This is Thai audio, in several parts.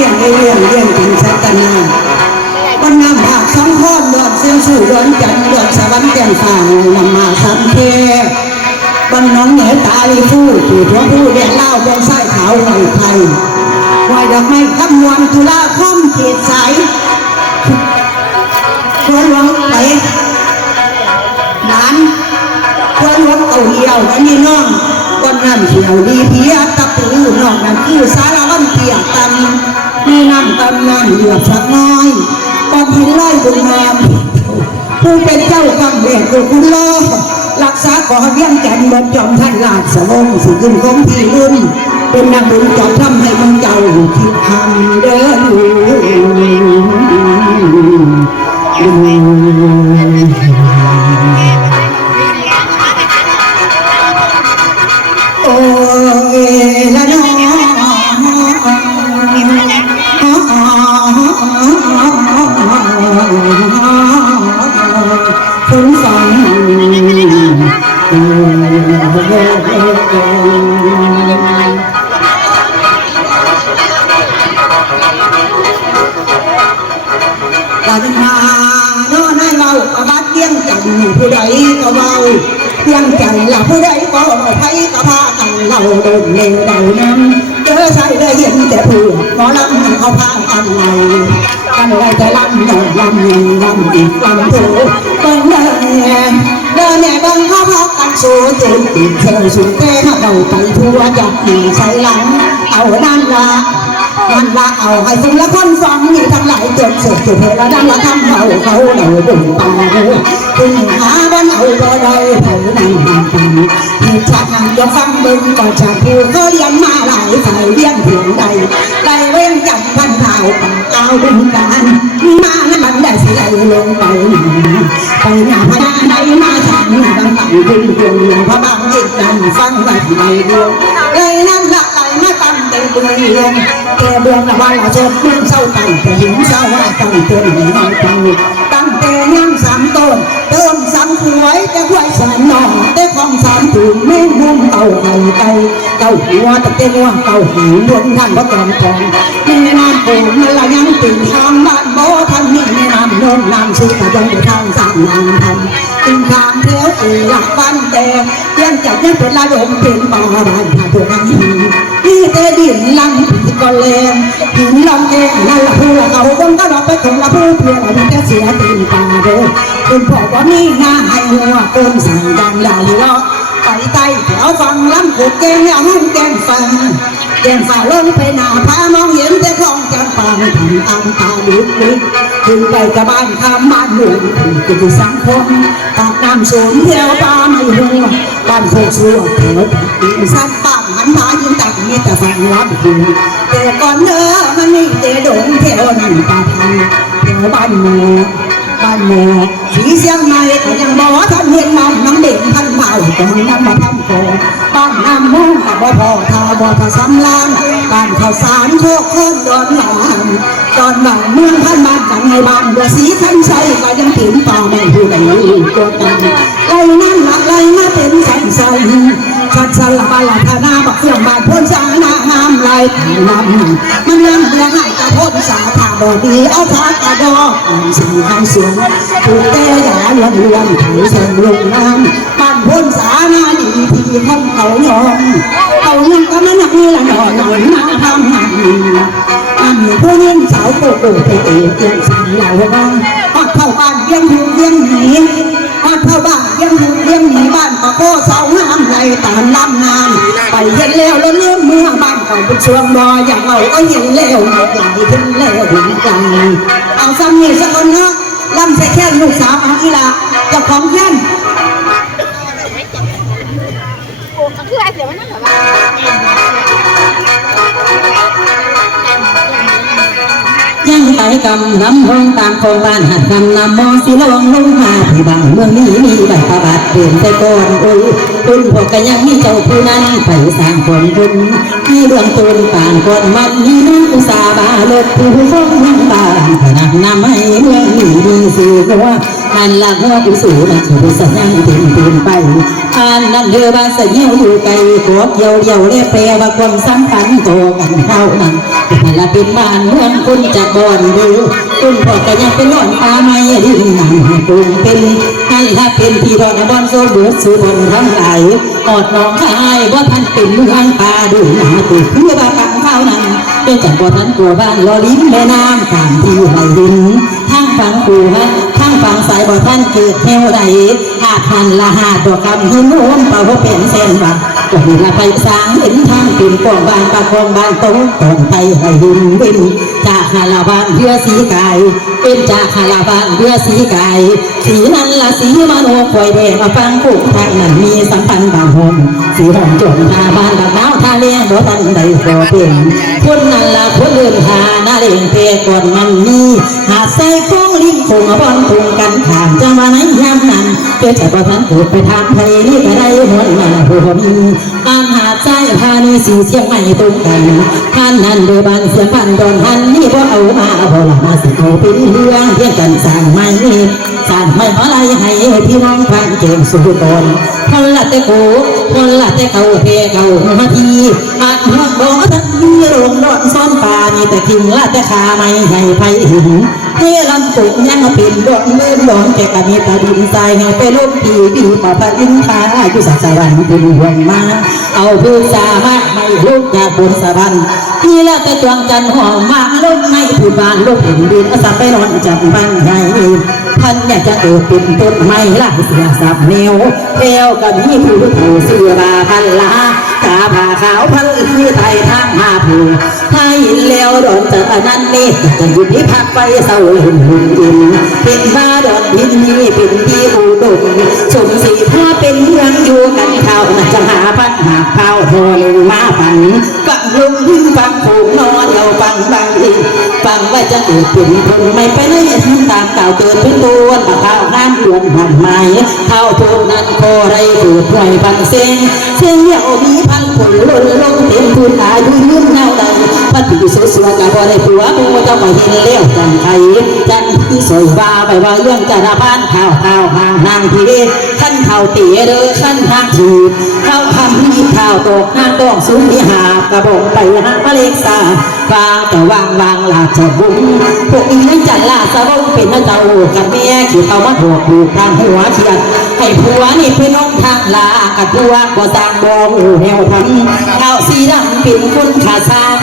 ลี้ยงเลี้ยงเลี้ยงกินชัตนาวันน้ำผากสองข้อนเดือดเสียงสู่ดอนจันทร์เดือดสวรรค์แก่นฟ้านำมาสัมเพบนน้องเหนือตาลีฟู่จู่ทั่วผู้เดียเล่าบนไส้ขาวไหวไทยไหวดอกไม้คำนวณตุลาคมเกียรติสายตัวหลวงไปหลานเพื่อนล้มเอาเหี่ยวอันนี้น้องวันนั้นเหี่ยวดีเพียตะปูน้องนั่นคือสารวันเปียตำ มีน้ำตำน้ำเหลือสักน้อยกอนหินไล่บุญงามผู้เป็นเจ้ากำเนิดกุคุณโลรักษาขอเบี้ยงแก่นบนจอมท่านลาดสวงสิขึ้นคงที่รุ่นเป็นนางบุญจอมทำให้มึงเจ้าคิดทำเดินโอ้ยละน้อ ก็เบาเลี้ยงจันละผู้ใดก็ไผก็พากันเราเดินเงเดานั้นเจอใส่ได้เห็นแต่ผู้หมอลำเขาพากันไงกันไรแต่ลำหนึ่งลำหนึ่งลำอีกลำโถเบิ่งเดินเดินแน่เบิ่งเขาพากันสู้ตื่นติดเธอสุดเต้เขาเอาไปทั่วอยากมีใส่หลังเอานั่นละ มันละเอาให้สุละคนฟังนี่ทั้งหลายจดเสร็จจุดละดังละทำเขาเขาเราบุญปังถึงหาวันเอาบ่ได้เผานั่งกันเหตุชาตินั้นจะฟังเบิ่งก็จะผู้เขาเรียนมาหลายฝ่ายเลี้ยงเพียงใดได้เว้นจำพันเท่าเอาบุญกันมานั้นมันได้สิไหลลงไปไปหน้าพระไหนมาทางตั้งตั้งคุณคุณพระบางจิตกันฟังไว้ในดวงเลยนั่นละไหลมาตั้งเต็มเบือง แกเบืองละวันละสดเมืองเศร้าตั้งแต่หินเศร้าว่าตั้งเต็มในตั้งตั้งแต่ยังสามต้นเต้นสามหวยแต่หวยสามนองแต่ของสามถุงไม่มุ่งเต่าไข่ไก่เต่าหัวตะเตียงเต่าหูบนท่านพระกองทองมีน้ำโป่งมันละยังติ่งทางบ้านโบท่านมีน้ำนนน้ำซื้อแต่ยังอยู่ทางสามน้ำทันติ่งทางเที่ยวอือหลักบ้านแดงเยี่ยงจากยังเป็นระดมเป็นป่าบ้านหาตัวนั้นนี่แต่ดินลังผ ก็แรงหินลำเองนั่นละผู้ละเอาบนก็เราไปถึงละผู้เพียงเราแค่เสียตีนตาเด้อคุณพ่อว่ามีหน้าให้หัวเกินสั่งดังใหญ่ลาะไปใต้แถวฟังลำกุกแกงเอาหุ้มแกงฟังแกงฝ่าลงไปหน้าพามองเห็นแต่ของจำปางทำอังตาดึกดึกถึงไปกับบ้านข้ามบ้านหนุ่มถึงกิจสังคมปากน้ำโสมเที่ยวปลาไม่หัวบ้านโคกสัวแถวดินสั้นป่า กหันมายิงตักมีแต่ฟังรับดูแต่ก่อนเด้อมันนี่เตดงเที่ยวนั่นปาทันแถวบ้านหมูบ้านหมูสีเสียงใหม่ก็ยังบอกท่านเห็นมันน้ำเด็กท่านเมาก็ให้น้ำมาทำโกบ้านน้ำมุ่งกับบ่พอทาบ่ทาสำลานบ้านข้าวสารโคกโคนดอนหลานตอนหลังเมืองท่านบ้านกันในบ้านเดือสีขันใส่ก็ยังถึงป่าไม่ผู้ใดตัวกันไล่นั่นหลักไล่มาเป็นสันสันชัดสามไล่ผีลำมันยังเบื่อให้กระพ้นสาขาบอดีเอาพากระดอกสีข้างเสียงถูกแต่ยาลวนลวนถือเส้นลงน้ำบ้านพ้นสาหน้าดีที่ท่านเขายอมเขายังก็ไม่นักนี่ละนอนหนุนมาทำงานอันผู้ยิ่งสาวโกโก้ไปเตะเกียงสันเหล่าบ้างฮอดเข้าบ้านเยี่ยงหูเยี่ยงหนี ฮอดเข้าบ้านเยี่ยงหูเยี่ยงหนีบ้านปะโก้เสาน้ำไหลตามลำน้ำไปเห็นแล้วแล้วเลื่อมเมื่อบ้านเก่าเป็นช่วงรออยากเอาก็เห็นแล้วหมดไหลถึงแล้วหัวใจเอาซ้ำนี่สักคนเนาะลำใส่แค่ลูกสาวเอาอีละเจ้าของแค่น ไหลกำลำห้องตามโคงบ้านหัดกำนำมองสิลงลงมาที่บางเมืองนี้มีใบประบาดเปลี่ยนแต่ก่อนอุ้ยตุนพวกกันยังมีเจ้าผู้นั้นไปสร้างคนบุญมีเรื่องตุนต่างก่อนมันมีน้ำอุตสาบาลดผู้คงบ้านขนาดนำให้เมืองนี้มีสื่อว่า นั่นละหัวอุสูนั่นถือสัญญาณเป็นเปลี่ยนไปอ่านนั่นเรือบานสยิวอยู่ไกลขอเกี่ยวเดียวเรียแปลว่าความสัมพันธ์โตกันเท่านั้นนั่ละเป็นบ้านเมืองคุณจากบ่อนดูคุณพ่อก็ยังเป็นนอนตาไม่ดิ้นนั่งกรุงเป็นให้ถ้าเป็นพี่รอนบอนโซเบือสูบนทั้งหลายกอดน้องชายว่าท่านเป็นเมืองป่าดูหนาตุเพื่อว่าปังข้านั้นเป็นจากบ่ท่านตัวบ้านลอลิ้นแม่น้ำตามที่ไหลดินทางฝั่งปูฮะางฝั่งสายบ่ท่านเกิดแนวใดหากหันละหาดอกคำหินโน้มเป่าเป็นเส้นว่าก็เห็นละไปสร้างเห็นทางเป็นกองบานปะกองบานโตตอนไปให้หินวินจากฮาลาบานเพื่อสีกายเป็นจากฮาลาบานเพื่อสีกายสีนั้นละสีมโนคอยแดงมาฟังผูกทางนั้นมีสัมพันธ์บางหงสีหอมจนทาบานบางน้าวทาเลี้ ยงบ่ทันใดก็เป็นคนนั้นละคนเดินหาหน้าเด้งเตะก่อนมันมีหาใส่ฟองลิ้นคงบอนคงกันขามจังว่าไหนยามนั้นเพื่อจะบ่ทันเกิดไปทางไทยนี่ก็ได้หวนมาผู้มีอ่านหาใส่พานีสีเชียงใหม่ตรงกันท่านนั้นเดือบ้านเสียงพันดอนหันนี่บ่เอามาบ่ละมาสิเขาเป็นเรื่องเพียงกันสร้างไม่สร้างไม่มาลายให้พี่น้องพันเก่งสุดตน คนละแต่โกคนละแต่เขาเทเขามาทีอาจหักบ่ทันมีลงดอนซ่อนป่ามีแต่กินละแต่ขาไม่ให้ไผห็นเฮลำตุกยังเป็นดอนเลื่อนดอนแกก็มีตาดินทรายให้ไปลบผีผีป่าพันอินทาอยู่สักสวรรค์เป็นห่วงมาเอาพืชสามารถไม่ลุกจากบนสวรรค์ที่ละแต่จวงจันหอมมากลกไม่ผู้บานลกเห็นดินอาศัยไปนอนจับบ้านใหญ่ ท่านอยากจะเกิดเป็นต้นไม้ล่ะเสียสับแนวเทวกับมีผู้ผู้เสือบาพันลาตาผ่าขาวพันคือไทยทางมาผู้ ถ้าห็นแล้วดอนจะอันนั้นนี่จะหยุดที่พักไปเศร้าเห็นหุ่นดินเป็นมาดอนดินนี้เป็นที่อุดมสมศรีพ่อเป็นเมืองอยู่กันเขาน่ะจะหาพันหาข้าวพอลงมาปันกับลุงทิ้งฟังผูกนอนเดียวฟังบางอีกฟังว่าจะเกิดเป็นคนไม่ไปไหนทิ้งตามเก่าเกิดเป็นตัวมาข้าวน้ำรวมหันไม้ข้าวทุกนั้นโคไรเกิดห่วยพันเสียงเสียงเหี่ยวมีพันผลล้นลงเต็มทุนอายุยืนแนวใดพันปีสวยๆกับบ่ได้ผัวกูเจ้ามาเห็นเลี้ยวจันไทยจันที่สวยว่าไปว่าเรื่องจะระบานข้าวข้าวห่างนางพีขั้นข้าวเตี๋ยเด้อขั้นทางถีบข้าวคำที่ข้าวตกห้างต้องสูงที่หาบกระบอกไปหาพระเล็กสาฟ้าแต่วางวางลาจะบุ้งพวกอีนี้จันลาสะบงเป็นเจ้ากับเมียขี่เอามาหัวผูกทางหัวเฉียดให้ผัวนี่เป็นน้องทางลากับผัวบ่สร้างบ่หูแนวพันข้าวสีดำเป็นคนขาสร้าง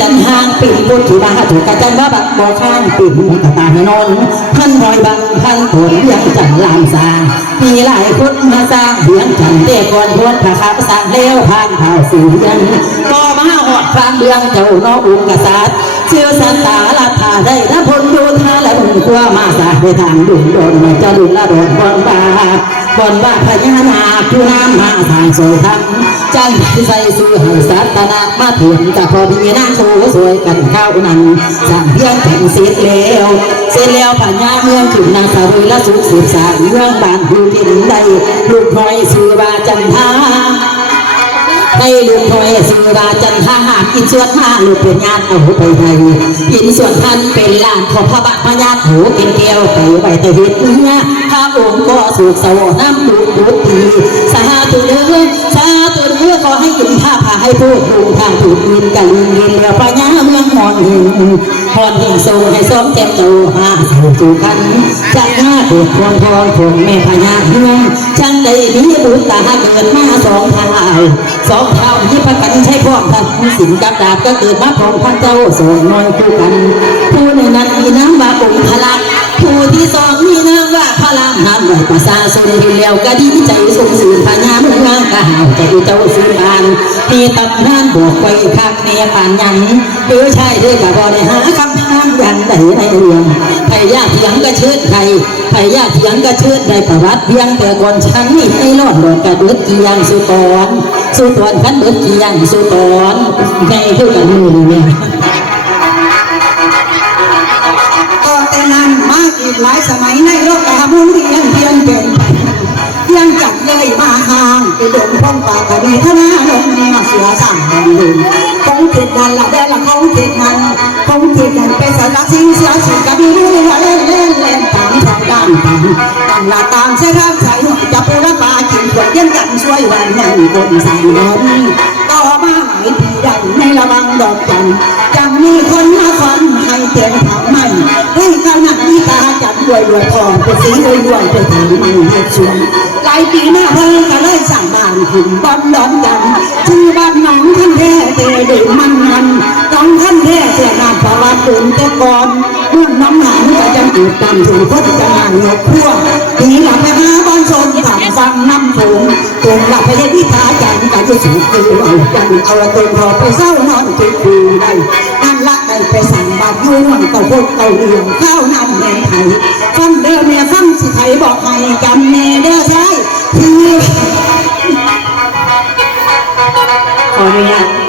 จันหางป็นบุตรที่บ้าถูกกระจันว่าบักบ่ข้างเป็นกรตาให้นอนพันรอยบังพันผลเรียงจันลามสร้างมีหลายคนมาสร้างเพียงจันเตะก่อนพวนพระขับสร้างเลี้ยวผ่านข่าวสียันก็มาหอดฟังเรื่องเจ้าน้ององค์กษัตริย์เชื่อสันตาลัทธาได้นะพลดูท่าและบุญกว่ามาสาไปทางดุนโดนเจ้าดุนละโดนบอนบาบอนว่าพญานาคคือน้ำมาสางสวยทำ จันที่ใส่ซื้อให้สัตนามาเถียงกับพอดีนางโชว์สวยกันข้าวนั้นสั่งเพียงถึงเสร็จแล้วเสร็จแล้วพญาเมืองขึ้นนาสารุละสุขสืบสานเมืองบ้านผู้ดินใดลูกน้อยชื่อว่าจันทาให้ลูกถอยสุราจันทาหากอินส่วนห้าลูกเป็นญาติเอาไปให้อินส่วนท่านเป็นหลานของพระบาทพญาติหูกินแก้วไปไว้แต่เห็ดเนื้อ ข้าองค์ก็สุขสวน้ำดูดูดีสาธุเด้อสาธุเด้อขอให้กินข้าพาให้พูดลุงทางถูกมินกันลินเรียนเรือพญาเมืองหอนหินหอนหินทรงให้สมแจ่มโตหาเสาจูกันจากหน้าเกิดพวงทองผงแม่พญาเมืองฉันได้มีบุญตาเกิดมาสองทางสองเท่าที่พระกันใช้พร้อมกันสินกับดาบก็เกิดมาพร้อมพันเจ้าสองน้อยคู่กันผู้หนึ่งนั้นมีน้ำว่าอง ลังน้ำไหลประสาสนเห็นแล้วก็ดีใจสมสื่อพญาเมืองางกะหาวใจเจ้าสื่อบานมีตำนานบอกไว้คักเมียปานยันเออใช่ด้วยกับบอได้หาคำทางยันใดในเรื่องไผยากเถียงก็เชิดใครไผยากเถียงก็เชิดได้ประวัติเพียงแต่ก่อนฉันนี่ให้รอดโดดกระเดือดกี่ยังสุตอนสุตอนขันเดือดกี่ยังสุตอนในคือกันมือเนี่ย งมาเสือสั่งดันดุนคงผิดนั่นละได้ละคงผิดนั่นคงผิดนั่นเป็นสารสิงเสือสิงกระดีเล่นเล่นเล่นเล่นตามทางด้านตามใช้ท่านใช้จะปูระปากินขวดเยี่ยมกันช่วยวันนั้นคนสั่งนอนต่อมา หลายปีใดในระวังดอกจันจังมีคนมาฟันให้เตียงถามใหม่ให้ขนาดนี้ตาจัดรวยรวยทองไปสีรวยรวยไปถึงมันเหตุสวนหลายปีหน้าเพิ่งก็เลยสั่งบ้านขึ้นบอนดอนกันชื่อบ้านหนองท่านแท้เตะเดื่มมันมันน้องท่านแท้เสียงานประวัติเดินแต่ก่อนเมื่อน้องหานก็จะเกิดตามถึงคนจะงานยกพวกปีหลัง ฟังน้ำโงตรงหลับไปเลยที่ตาจันกันที่สูงคือเอาจันเอาละตนพอไปเศร้านอนจุดคูได้นั่นละได้ไปสั่งบาดยุ่งต่อพวกเต่าเหลืองข้าวน้ำแดงไทยฟังเด้อแม่ฟังสิไทยบอกให้จำแม่เด้อใช่ที่ขออนุญาต